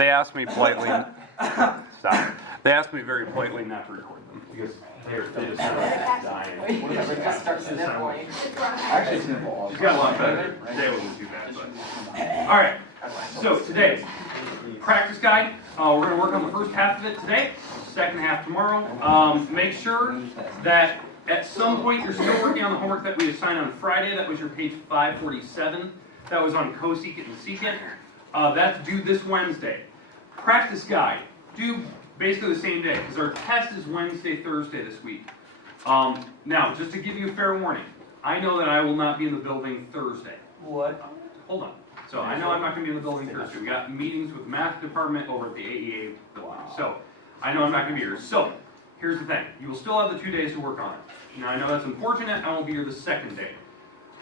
they asked me politely. Stop. They asked me very politely not to record them because they just started dying. Just start sniffling. Actually, it's simple. She's got a lot better. Today wasn't too bad, but all right. So today, practice guide. We're going to work on the first half of it today. Second half tomorrow. Make sure that at some point you're still working on the homework that we assigned on Friday. That was your page 547. That was on cosecant and secant. That's due this Wednesday. Practice guide, due basically the same day, because our test is Wednesday, Thursday this week. Now, just to give you a fair warning, I know that I will not be in the building Thursday. What? Hold on. So I know I'm not going to be in the building Thursday. We got meetings with the math department over at the AEA building. So I know I'm not going to be here. So here's the thing. You will still have the 2 days to work on it. Now I know that's unfortunate. I won't be here the second day.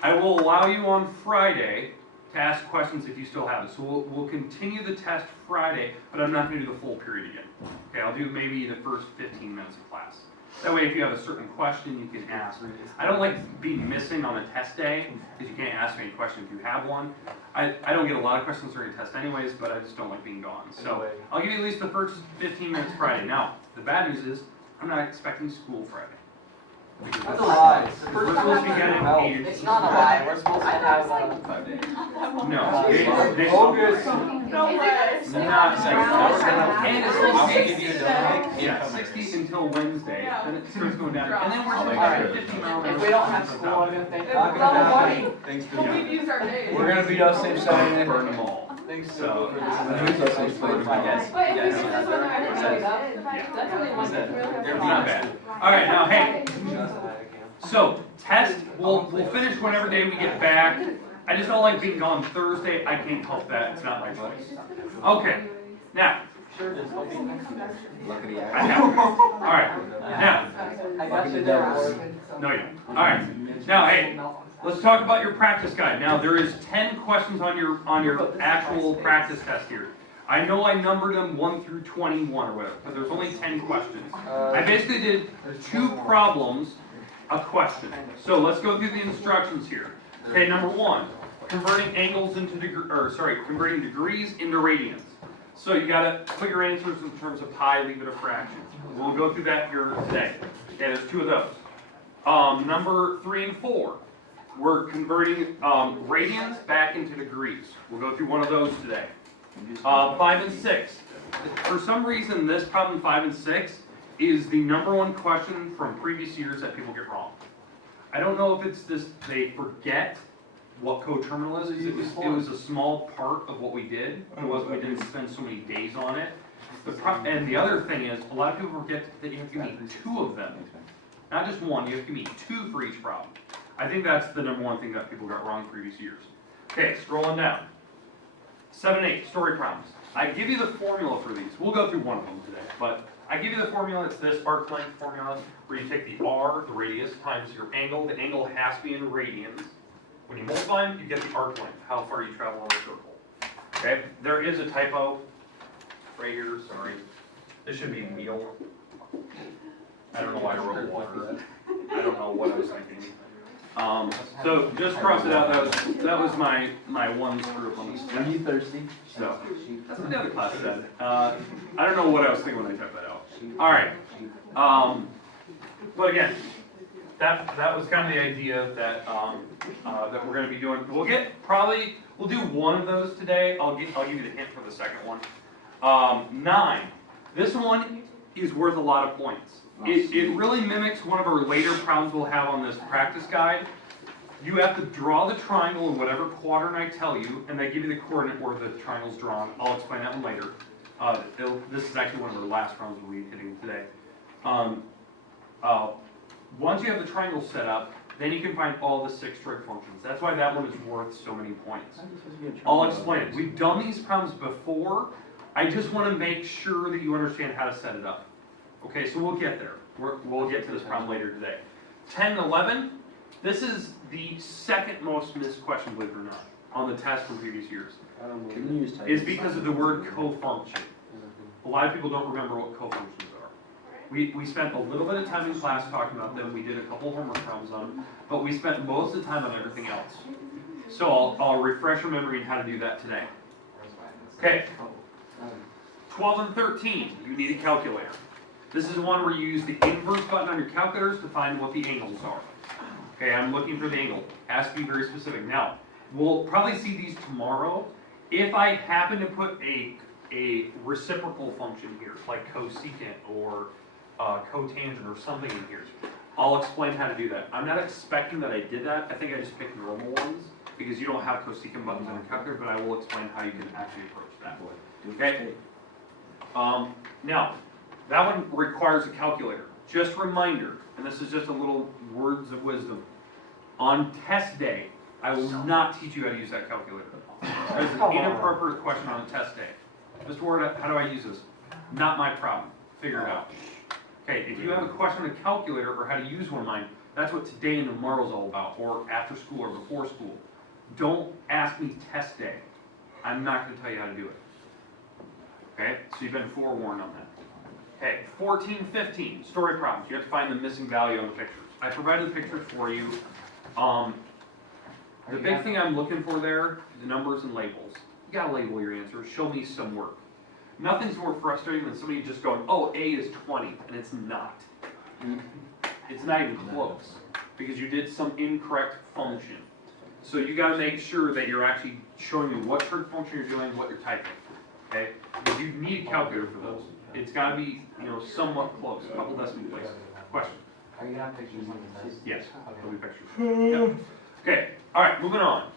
I will allow you on Friday to ask questions if you still have it. So we'll continue the test Friday, but I'm not going to do the full period again. Okay, I'll do maybe the first 15 minutes of class. That way if you have a certain question, you can ask. I don't like being missing on a test day, because you can't ask me any question if you have one. I don't get a lot of questions during a test anyways, but I just don't like being gone. So I'll give you at least the first 15 minutes Friday. Now, the bad news is, I'm not expecting school Friday. That's a lie. We're supposed to be getting paid. It's not a lie. We're supposed to have 5 days. No, they August. not And it's supposed to give you a yeah, 60 until Wednesday, then it starts going down, and then we're I'll supposed make to sure. 50 miles an hour. If we don't have school, I'm gonna think. Thanks for Well, we've used our days. We're gonna beat us same Saturday. Burn them all. Thanks So, Beat us same Saturday. But if we do this one, that's really one thing. it's not bad. All right, now, hey, so test, we'll finish whenever day we get back. I just don't like being gone Thursday. I can't help that. It's not my choice. Okay, now, Luckily, I have to. All right, now, I got you there. no, you don't. All right, now, hey, let's talk about your practice guide. Now, there is 10 questions on your actual practice test here. I know I numbered them 1 through 21 or whatever, but there's only 10 questions. I basically did 2 problems, a question. So let's go through the instructions here. Okay, number 1, converting angles into converting degrees into radians. So you gotta put your answers in terms of pi, leave it a fraction. We'll go through that here today. Okay, there's 2 of those. Number 3 and 4, we're converting radians back into degrees. We'll go through one of those today. 5 and 6. For some reason, this problem 5 and 6 is the #1 question from previous years that people get wrong. I don't know if it's this, they forget what coterminal is. It was a small part of what we did. It wasn't, we didn't spend so many days on it. And the other thing is, a lot of people forget that you have to give me 2 of them. Not just 1, you have to give me 2 for each problem. I think that's the #1 thing that people got wrong previous years. Okay, scrolling down. 7 and 8, story problems. I give you the formula for these. We'll go through one of them today, but I give you the formula. It's this arc length formula, where you take the r, the radius, times your angle. The angle has to be in radians. When you multiply them, you get the arc length, how far you travel on a circle. Okay, there is a typo right here, sorry. This should be meal. I don't know why I wrote water. I don't know what I was thinking. So just cross it out. That was my one screw up on this Are test. you thirsty? So that's what the other class said. I don't know what I was thinking when I typed that out. All right. But again, that was kind of the idea that that we're going to be doing. We'll do one of those today. I'll give you the hint for the second one. 9. This one is worth a lot of points. It really mimics one of our later problems we'll have on this practice guide. You have to draw the triangle in whatever quadrant I tell you, and they give you the coordinate where the triangle's drawn. I'll explain that one later. This is actually one of our last problems we'll be hitting today. Once you have the triangle set up, then you can find all the 6 trig functions. That's why that one is worth so many points. I'll explain it. We've done these problems before. I just want to make sure that you understand how to set it up. Okay, so we'll get there. We'll get to this problem later today. 10 and 11, this is the second most missed question, believe it or not, on the test from previous years. It's because of the word cofunction. A lot of people don't remember what cofunctions are. We spent a little bit of time in class talking about them. We did a couple homework problems on them, but we spent most of the time on everything else. So I'll refresh your memory on how to do that today. Okay. 12 and 13, you need a calculator. This is one where you use the inverse button on your calculators to find what the angles are. Okay, I'm looking for the angle. Has to be very specific. Now, we'll probably see these tomorrow. If I happen to put a reciprocal function here, like cosecant or cotangent or something in here, I'll explain how to do that. I'm not expecting that I did that. I think I just picked normal ones because you don't have cosecant buttons on your calculator, but I will explain how you can actually approach that. Okay? Now, that one requires a calculator. Just a reminder, and this is just a little words of wisdom. On test day, I will not teach you how to use that calculator. There's an inappropriate question on test day. Mr. Ward, how do I use this? Not my problem. Figure it out. Okay, if you have a question on a calculator or how to use one of mine, that's what today and tomorrow is all about, or after school or before school. Don't ask me test day. I'm not going to tell you how to do it. Okay, so you've been forewarned on that. Okay, 14, 15, story problems. You have to find the missing value on the pictures. I provided the pictures for you. The big thing I'm looking for there, the numbers and labels. You gotta label your answers. Show me some work. Nothing's more frustrating than somebody just going, oh, A is 20, and it's not. It's not even close, because you did some incorrect function. So you gotta make sure that you're actually showing me what trig function you're doing, what you're typing. Okay? Because you need a calculator for those. It's gotta be, somewhat close, a couple decimal places. Question? Are you gonna have pictures on the test? Yes, there'll be pictures. Yep. Okay, alright, moving on.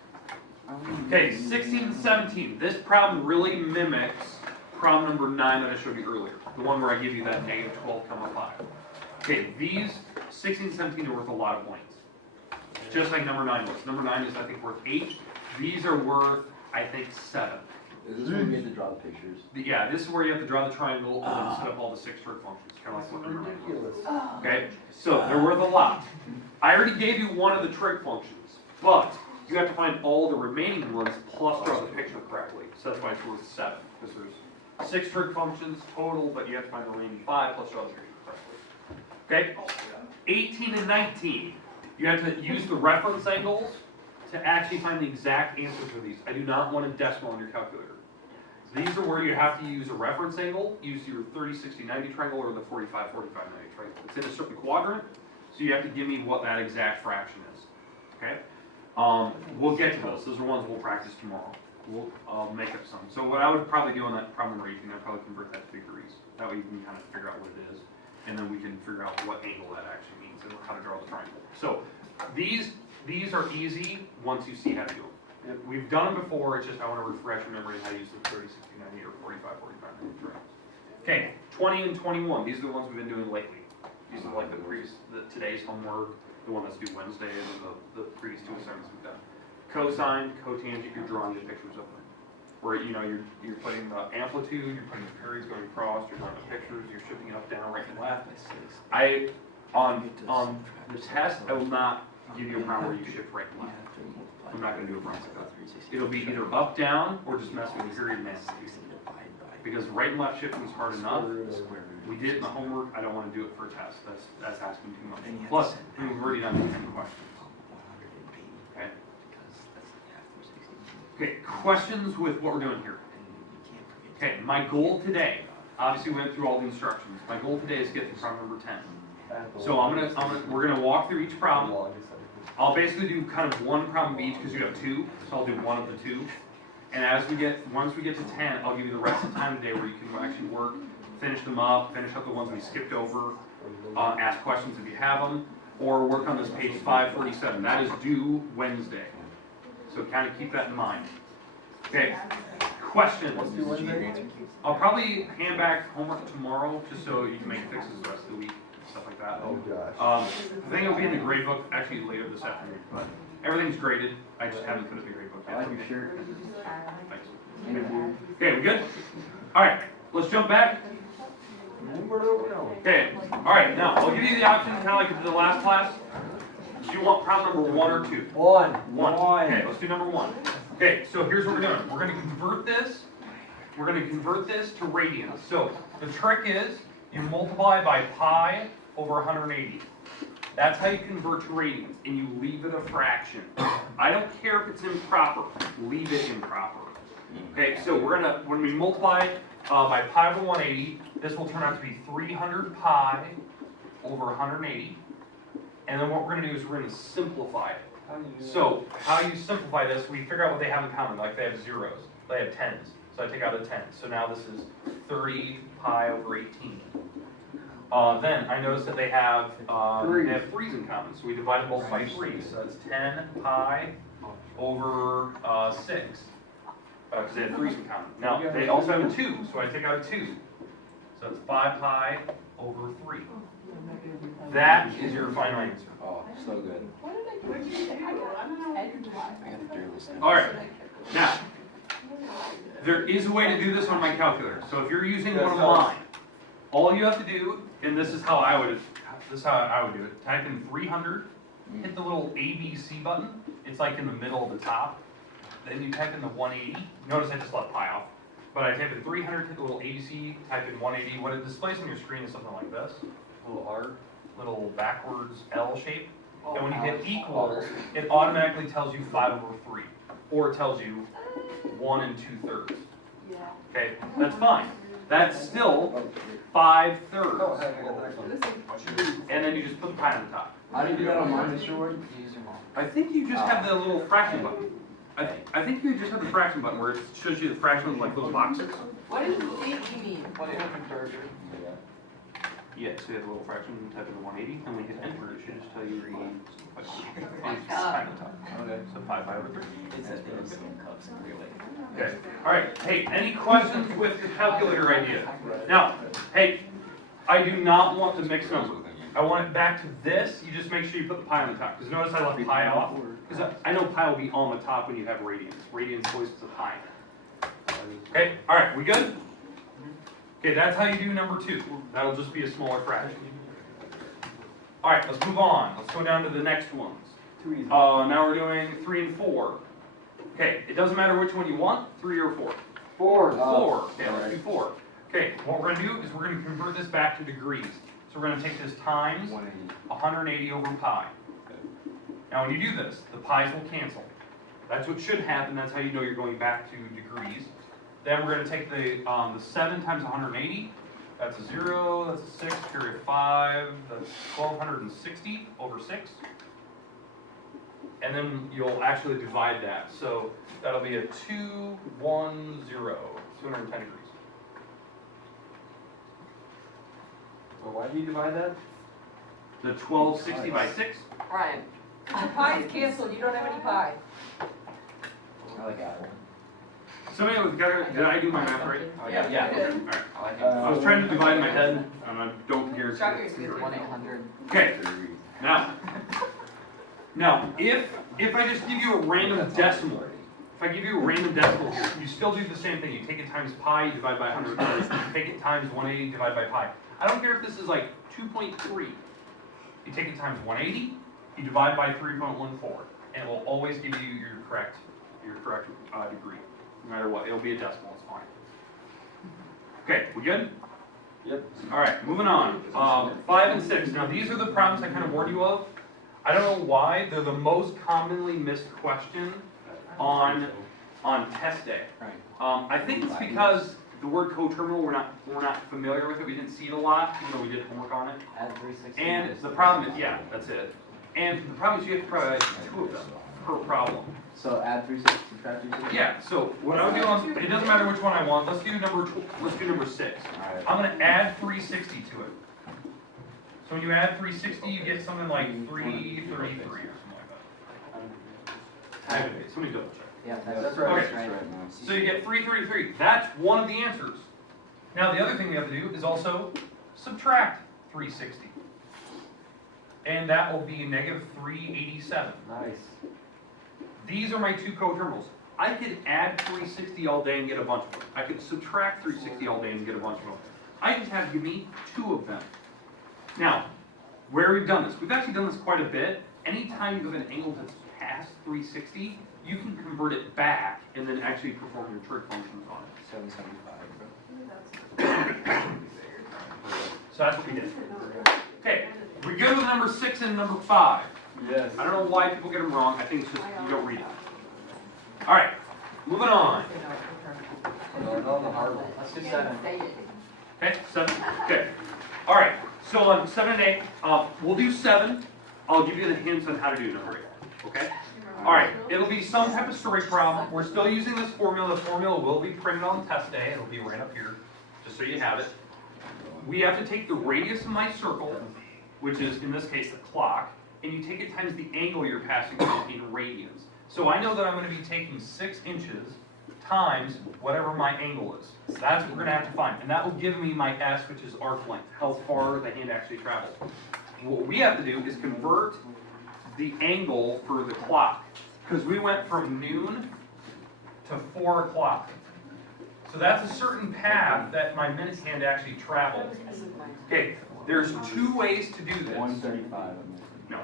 Okay, 16 and 17. This problem really mimics problem number 9 that I showed you earlier. The one where I give you that negative 12,5. Okay, these 16 and 17 are worth a lot of points. Just like number 9 was. Number 9 is, I think, worth 8. These are worth, I think, 7. Is this where we have to draw the pictures? Yeah, this is where you have to draw the triangle and then set up all the 6 trig functions. Kind of like what number 9 was. Okay, so they're worth a lot. I already gave you one of the trig functions, but you have to find all the remaining ones plus draw the picture correctly. So that's why it's worth 7, because there's 6 trig functions total, but you have to find the remaining 5 plus draw the picture correctly. Okay, 18 and 19. You have to use the reference angles to actually find the exact answer for these. I do not want a decimal on your calculator. These are where you have to use a reference angle, use your 30, 60, 90 triangle or the 45, 45, 90 triangle. It's in a certain quadrant, so you have to give me what that exact fraction is. Okay? We'll get to those. Those are ones we'll practice tomorrow. I'll make up some. So what I would probably do on that problem number 18, I'd probably convert that to degrees. That way you can kind of figure out what it is, and then we can figure out what angle that actually means and how to draw the triangle. So these are easy once you see how to do them. We've done them before, it's just I want to refresh your memory how to use the 30, 60, 90, or 45, 45, 90 triangles. Okay, 20 and 21, these are the ones we've been doing lately. These are like today's homework, the one that's due Wednesday, and then the previous 2 assignments we've done. Cosine, cotangent, you're drawing the pictures of them. Where, you're putting the amplitude, you're putting the periods going across, you're drawing the pictures, you're shifting it up, down, right, and left. On the test, I will not give you a problem where you shift right and left. I'm not going to do a problem like that. It'll be either up, down, or just mess with the period and amplitude. Because right and left shifting is hard enough. We did it in the homework. I don't want to do it for a test. That's asking too much. Plus, we've already done 10 questions. Okay. Okay, questions with what we're doing here. Okay, my goal today, obviously we went through all the instructions. My goal today is to get to problem number 10. So we're gonna walk through each problem. I'll basically do kind of one problem each because you have 2, so I'll do one of the 2. And once we get to 10, I'll give you the rest of the time today where you can actually work, finish them up, finish up the ones we skipped over, ask questions if you have them, or work on this page 547. That is due Wednesday. So kind of keep that in mind. Okay, questions? I'll probably hand back homework tomorrow just so you can make fixes the rest of the week. Stuff like that. Oh gosh. I think it'll be in the grade book actually later this afternoon, but everything's graded. I just haven't put it in the grade book yet. I like your shirt. Thanks. Okay, we good? Alright, let's jump back. Okay, alright, now I'll give you the option, kind of like I did the last class. Do you want problem number 1 or 2? 1. 1. Okay, let's do number 1. Okay, so here's what we're doing. We're going to convert this. We're going to convert this to radians. So the trick is you multiply by pi over 180. That's how you convert to radians, and you leave it a fraction. I don't care if it's improper. Leave it improper. Okay, so when we multiply by pi over 180, this will turn out to be 300 pi over 180. And then what we're going to do is we're going to simplify it. So, how you simplify this, we figure out what they have in common. Like they have zeros, they have tens. So I take out a 10. So now this is 30 pi over 18. Then I notice that they have threes in common. So we divide them both by 3. So that's 10 pi over 6. Because they have threes in common. Now, they also have a 2. So I take out a 2. So it's 5 pi over 3. That is your final answer. Oh, so good. What did I say? I don't know. All right. Now, there is a way to do this on my calculator. So if you're using one of mine, all you have to do, and this is how I would do it. Type in 300, hit the little ABC button. It's like in the middle of the top. Then you type in the 180. Notice I just left pi off. But I type in 300, hit the little ABC, type in 180. What it displays on your screen is something like this. A little hard. Little backwards L shape. And when you hit equals, it automatically tells you 5 over 3. Or it tells you 1 2/3. Okay, that's fine. That's still 5/3. And then you just put the pi on the top. How do you do that on mine, Mr. Ward? I think you just have the little fraction button. I think you just have the fraction button where it shows you the fraction of like those boxes. What does 80 mean? Yeah, so you have a little fraction, type in the 180, and when you hit enter, it should just tell you the my pi God. on the top. Okay. So 5 pi over 3. Okay. All right. Hey, any questions with the calculator idea? Now, hey, I do not want the mixed number. I want it back to this. You just make sure you put the pi on the top. Because notice I left pi off. Because I know pi will be on the top when you have radians. Radians always is a pi. Okay. All right. We good? Okay. That's how you do number 2. That'll just be a smaller fraction. All right. Let's move on. Let's go down to the next ones. Now we're doing 3 and 4. Okay, it doesn't matter which one you want, 3 or 4. 4. 4. Okay, let's do 4. Okay, what we're going to do is we're going to convert this back to degrees. So we're going to take this times 180 over pi. Now when you do this, the pi's will cancel. That's what should happen. That's how you know you're going back to degrees. Then we're going to take the 7 times 180. That's a 0. That's a 6. Carry a 5. That's 1260 over 6. And then you'll actually divide that. So that'll be a 210, 210 degrees. Well, why do you divide that? The 1260 by 6. Brian. Pi is canceled, you don't have any pi. I like that one. Somebody was did I do my math right? Oh, Yeah. All right. I was trying to divide in my head, and I don't guarantee Shocker's it's good. correct. 1-800. Okay. Now, if I just give you a random decimal, if I give you a random decimal here, you still do the same thing. You take it times pi, you divide by 100. You take it times 180, divide by pi. I don't care if this is like 2.3. You take it times 180, you divide by 3.14, and it will always give you your correct degree. No matter what, it'll be a decimal. It's fine. Okay, we good? Yep. All right, moving on. 5 and 6. Now these are the problems I kind of warned you of. I don't know why. They're the most commonly missed question on test day. Right. I think it's because the word coterminal we're not familiar with it. We didn't see it a lot, even though we did homework on it. Add 360. And the problem is, yeah, that's it. And the problem is you have to provide 2 of them per problem. So add 360, subtract 360? Yeah. So what I would do on it doesn't matter which one I want. Let's do number 6. Alright. I'm going to add 360 to it. So when you add 360, you get something like 333 or something like that. Somebody double check. Yeah, that's right. Okay. That's right now. So you get 333. That's one of the answers. Now the other thing we have to do is also subtract 360. And that will be negative 387. Nice. These are my 2 coterminals. I could add 360 all day and get a bunch of them. I could subtract 360 all day and get a bunch of them. I just have to give me 2 of them. Now, where we've done this, we've actually done this quite a bit. Anytime you have an angle that's past 360, you can convert it back and then actually perform your trig functions on it. 775, So that's what we did. Okay, we good with number 6 and number 5. Yes. I don't know why people get them wrong. I think it's just you don't read it. All right, moving on. No, the hard one. Let's do 7. Okay, 7, okay. All right, so on 7 and 8, we'll do 7. I'll give you the hints on how to do number 8, okay? All right, it'll be some type of story problem. We're still using this formula. The formula will be printed on test day. It'll be right up here, just so you have it. We have to take the radius of my circle, which is, in this case, the clock, and you take it times the angle you're passing through in radians. So I know that I'm going to be taking 6 inches times whatever my angle is. That's what we're going to have to find. And that will give me my S, which is arc length, how far the hand actually travels. What we have to do is convert the angle for the clock, because we went from noon to 4 o'clock. So that's a certain path that my minute hand actually traveled. Okay, there's 2 ways to do this. 135. No.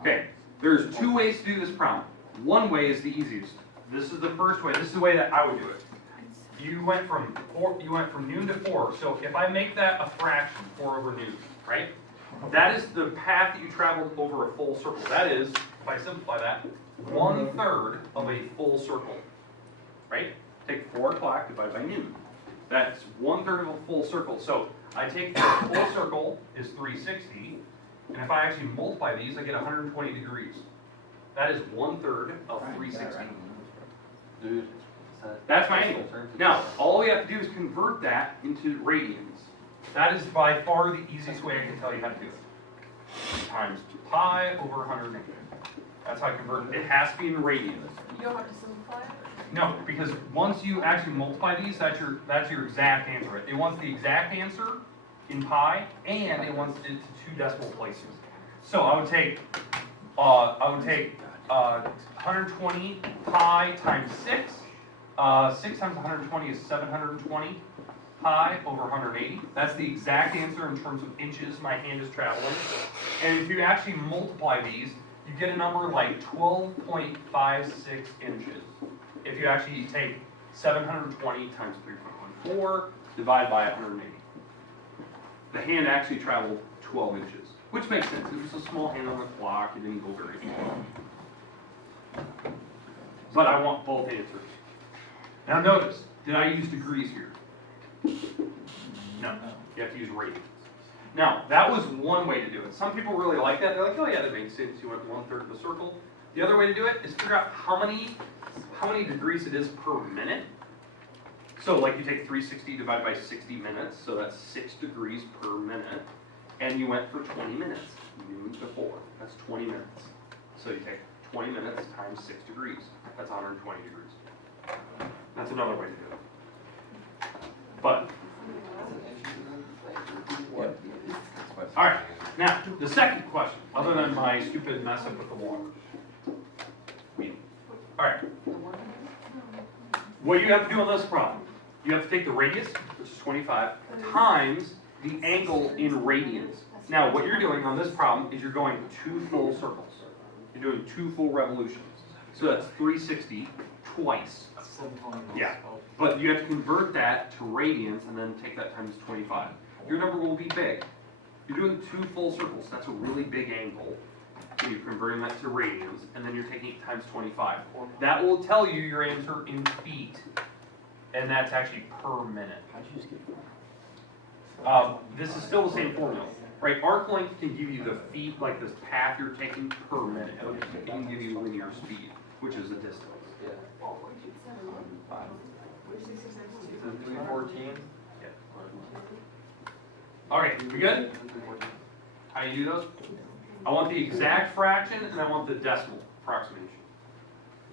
Okay, there's 2 ways to do this problem. One way is the easiest. This is the first way. This is the way that I would do it. You went from noon to 4. So if I make that a fraction, 4 over noon, right? That is the path that you traveled over a full circle. That is, if I simplify that, 1/3 of a full circle, right? Take 4 o'clock divided by noon. That's 1/3 of a full circle. So I take the full circle is 360, and if I actually multiply these, I get 120 degrees. That is 1/3 of 360. Dude. That's my angle. Now, all we have to do is convert that into radians. That is by far the easiest way I can tell you how to do it. Times pi over 180. That's how I convert it. It has to be in radians. You don't have to simplify it? No, because once you actually multiply these, that's your exact answer. It wants the exact answer in pi, and it wants it to 2 decimal places. So I would take 120 pi times 6. 6 times 120 is 720 pi over 180. That's the exact answer in terms of inches my hand is traveling. And if you actually multiply these, you get a number like 12.56 inches. If you actually take 720 times 3.14 divided by 180. The hand actually traveled 12 inches, which makes sense. It was a small hand on the clock. It didn't go very far. But I want both answers. Now notice, did I use degrees here? No, you have to use radians. Now, that was one way to do it. Some people really like that. They're like, oh yeah, that makes sense. You went 1/3 of a circle. The other way to do it is figure out how many degrees it is per minute. So like you take 360 divided by 60 minutes, so that's 6 degrees per minute. And you went for 20 minutes, noon to 4. That's 20 minutes. So you take 20 minutes times 6 degrees. That's 120 degrees. That's another way to do it. But, all right, now, the second question, other than my stupid mess up with the water. All right. What you have to do on this problem, you have to take the radius, which is 25, times the angle in radians. Now, what you're doing on this problem is you're going 2 full circles. You're doing 2 full revolutions. So that's 360 twice. Yeah, but you have to convert that to radians and then take that times 25. Your number will be big. You're doing 2 full circles. That's a really big angle. So you're converting that to radians, and then you're taking it times 25. That will tell you your answer in feet, and that's actually per minute. This is still the same formula, right? Arc length can give you the feet, like this path you're taking per minute. It can give you linear speed, which is the distance. 314. All right, we good? How do you do those? I want the exact fraction, and I want the decimal approximation.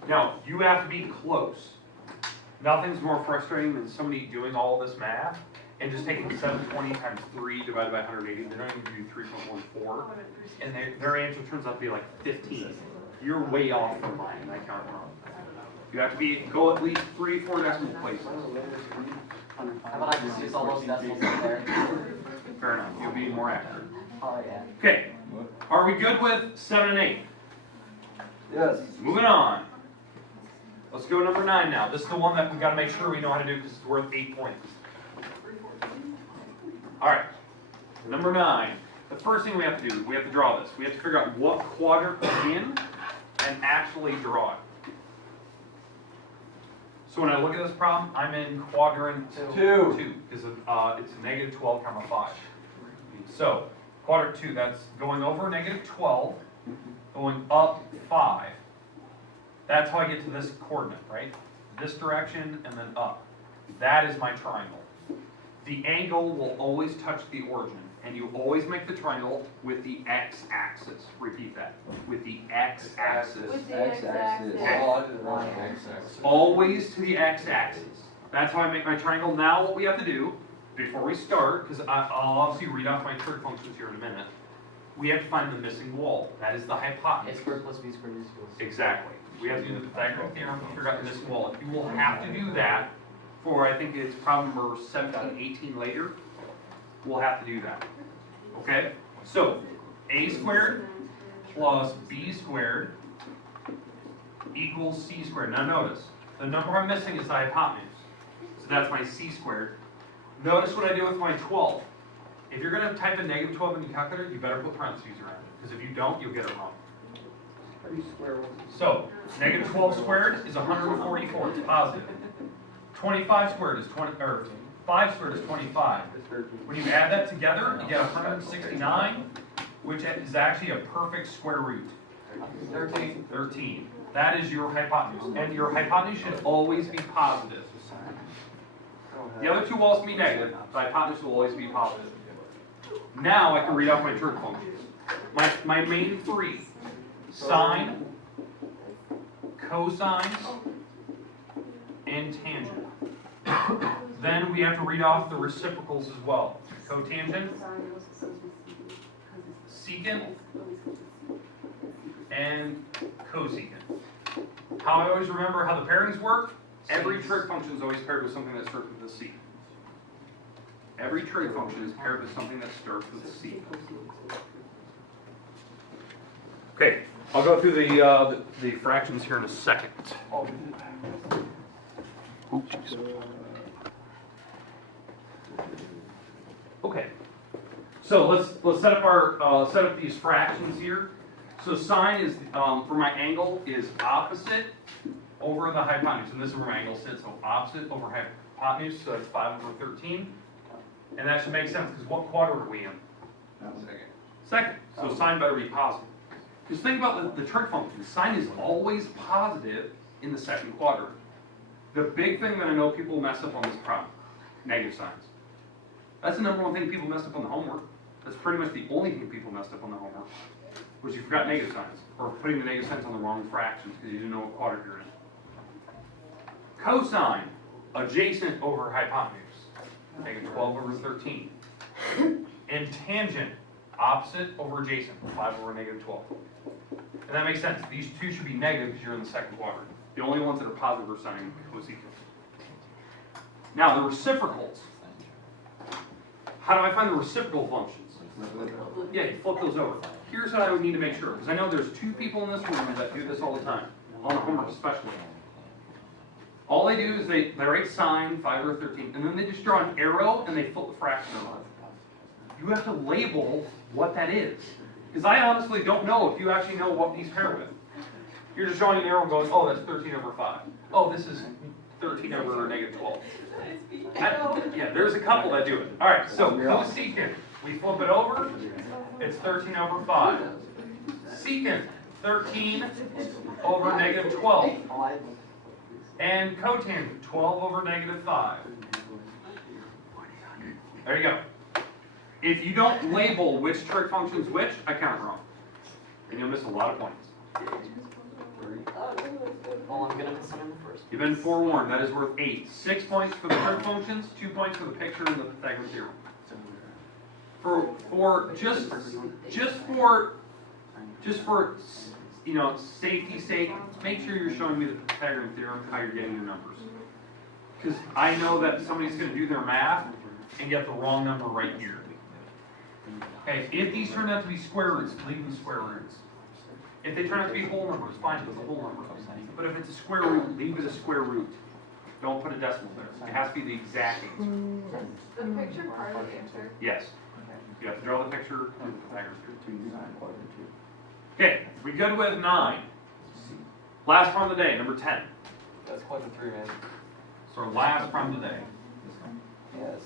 Now, you have to be close. Nothing's more frustrating than somebody doing all this math and just taking 720 times 3 divided by 180. They're not even going to do 3.14, and their answer turns out to be like 15. You're way off from mine, and I count wrong. You have to go at least 3 or 4 decimal places. How about I just use all those decimals in there? Fair enough. You'll be more accurate. Oh, yeah. Okay. Are we good with 7 and 8? Yes. Moving on. Let's go number 9 now. This is the one that we got to make sure we know how to do because it's worth 8 points. All right. Number 9. The first thing we have to do, we have to draw this. We have to figure out what quadrant we're in and actually draw it. So when I look at this problem, I'm in quadrant 2, because it's negative 12 comma 5. So, quadrant 2, that's going over negative 12, going up 5. That's how I get to this coordinate, right? This direction and then up. That is my triangle. The angle will always touch the origin, and you always make the triangle with the x-axis. Repeat that. With the x-axis. With the x-axis. Always to the x-axis. That's how I make my triangle. Now what we have to do, before we start, because I'll obviously read off my trig functions here in a minute, we have to find the missing wall. That is the hypotenuse. A squared plus b squared is equal to Exactly. We have to do the Pythagorean theorem to figure out the missing wall. You will have to do that for, I think it's problem number 17, 18 later. We'll have to do that. Okay? So, a squared plus b squared equals c squared. Now notice, the number I'm missing is the hypotenuse. So that's my c squared. Notice what I do with my 12. If you're going to type in negative 12 in your calculator, you better put parentheses around it. Because if you don't, you'll get it wrong. So, negative 12 squared is 144, it's positive. 25 squared is 20, or 5 squared is 25. When you add that together, you get 169, which is actually a perfect square root. 13. That is your hypotenuse. And your hypotenuse should always be positive. The other two walls can be negative, the hypotenuse will always be positive. Now I can read off my trig functions. My main three: sine, cosine, and tangent. Then we have to read off the reciprocals as well. Cotangent, secant, and cosecant. How I always remember how the pairings work: every trig function is always paired with something that starts with a C. Every trig function is paired with something that starts with a C. Okay, I'll go through the fractions here in a second. Okay, so let's set up these fractions here. So sine is for my angle is opposite over the hypotenuse, and this is where my angle sits. So opposite over hypotenuse, so that's 5 over 13, and that should make sense because what quadrant are we in? Second. So sine better be positive. Just think about the trig function. Sine is always positive in the second quadrant. The big thing that I know people mess up on this problem: negative signs. That's the number one thing people messed up on the homework. That's pretty much the only thing people messed up on the homework, was you forgot negative signs, or putting the negative signs on the wrong fractions because you didn't know what quadrant you're in. Cosine, adjacent over hypotenuse, negative 12 over 13. And tangent, opposite over adjacent, 5 over negative 12. And that makes sense. These two should be negative because you're in the second quadrant. The only ones that are positive are sine and cosecant. Now, the reciprocals. How do I find the reciprocal functions? Yeah, you flip those over. Here's what I would need to make sure, because I know there's two people in this room that do this all the time, on the homework especially. All they do is they write sine, 5 over 13, and then they just draw an arrow and they flip the fraction over. You have to label what that is. Because I honestly don't know if you actually know what these pair with. You're just drawing an arrow and going, oh, that's 13 over 5. Oh, this is 13 over negative 12. Yeah, there's a couple that do it. All right, so cosecant. We flip it over, it's 13 over 5. Secant, 13 over negative 12. And cotangent, 12 over negative 5. There you go. If you don't label which trig function's which, I count it wrong. And you'll miss a lot of points. Well, I'm gonna miss some in the first. You've been forewarned, that is worth 8. 6 points for the trig functions, 2 points for the picture and the Pythagorean theorem. Just for safety's sake, make sure you're showing me the Pythagorean theorem, how you're getting your numbers. Because I know that somebody's going to do their math and get the wrong number right here. Okay, if these turn out to be square roots, leave them square roots. If they turn out to be whole numbers, fine, put the whole number. But if it's a square root, leave it a square root. Don't put a decimal there. It has to be the exact answer. The picture part of the answer. Yes. You have to draw the picture and the Pythagorean theorem. Okay, we good with 9. Last part of the day, number 10. That's quite the 3, man. So our last problem today. Yes.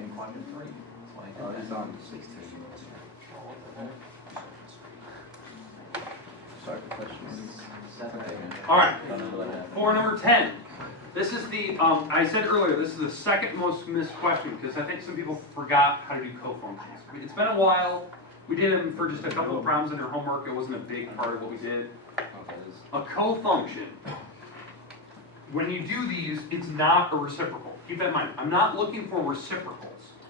In quadrant 3. Oh, he's on 16. Start the questions. All right, for number 10. This is the, I said earlier, this is the second most missed question because I think some people forgot how to do cofunctions. It's been a while. We did them for just a couple of problems in their homework. It wasn't a big part of what we did. A cofunction, when you do these, it's not a reciprocal. Keep that in mind. I'm not looking for reciprocals.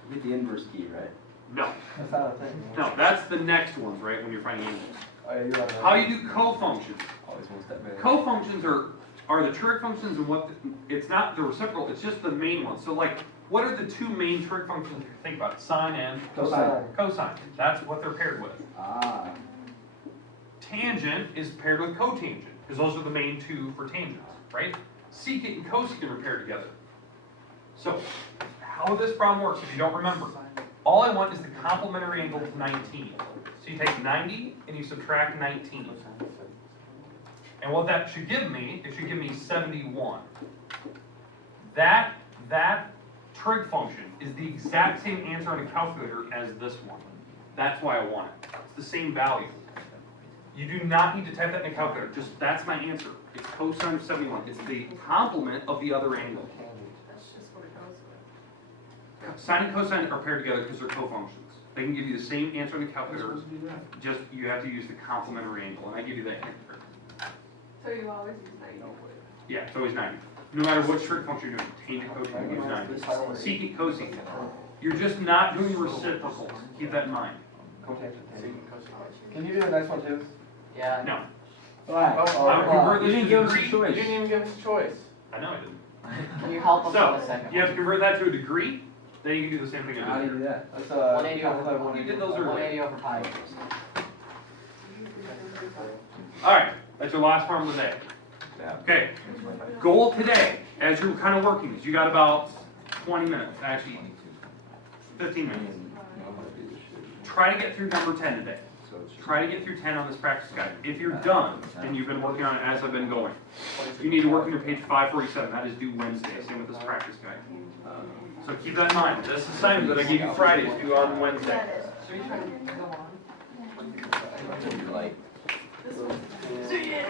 You get the inverse key, right? No. That's not a thing. No, that's the next ones, right, when you're finding angles. Oh, yeah, you got it. How you do cofunctions. Always one step back. Cofunctions are the trig functions and it's not the reciprocal, it's just the main ones. So like, what are the two main trig functions you think about? Sine and Cosine. cosine. That's what they're paired with. Ah. Tangent is paired with cotangent, because those are the main two for tangents, right? Secant and cosecant are paired together. So, how this problem works, if you don't remember, all I want is the complementary angle to 19. So you take 90 and you subtract 19. And what that should give me, it should give me 71. That trig function is the exact same answer on a calculator as this one. That's why I want it. It's the same value. You do not need to type that in a calculator. Just, that's my answer. It's cosine of 71. It's the complement of the other angle. That's just what it goes with. Sine and cosine are paired together because they're cofunctions. They can give you the same answer on the calculator, just you have to use the complementary angle, and I give you that answer. So you always use 90. Yeah, it's always 90. No matter what trig function you're doing, tangent, cosine, you use 90. Secant, cosine. You're just not doing reciprocals. Keep that in mind. Can you do the next one too? Yeah. No. Why? I would convert You this didn't to a give us a degree. choice. You didn't even give us a choice. I know I didn't. Can you help us So, with the second you have to one? convert that to a degree, then you can do the same thing How do I you did do here. that? That's 180 over 180. You did those earlier. 180 over pi. Alright, that's your last form of the day. Yeah. Okay, goal today, as you're kind of working this, you got about 20 minutes, actually 15 minutes. Try to get through number 10 today. Try to get through 10 on this practice guide. If you're done, and you've been working on it as I've been going, you need to work on your page 547. That is due Wednesday, same with this practice guide. So keep that in mind. This assignment that I gave you Friday is due on Wednesday. So you're trying to go on. Like. So yeah,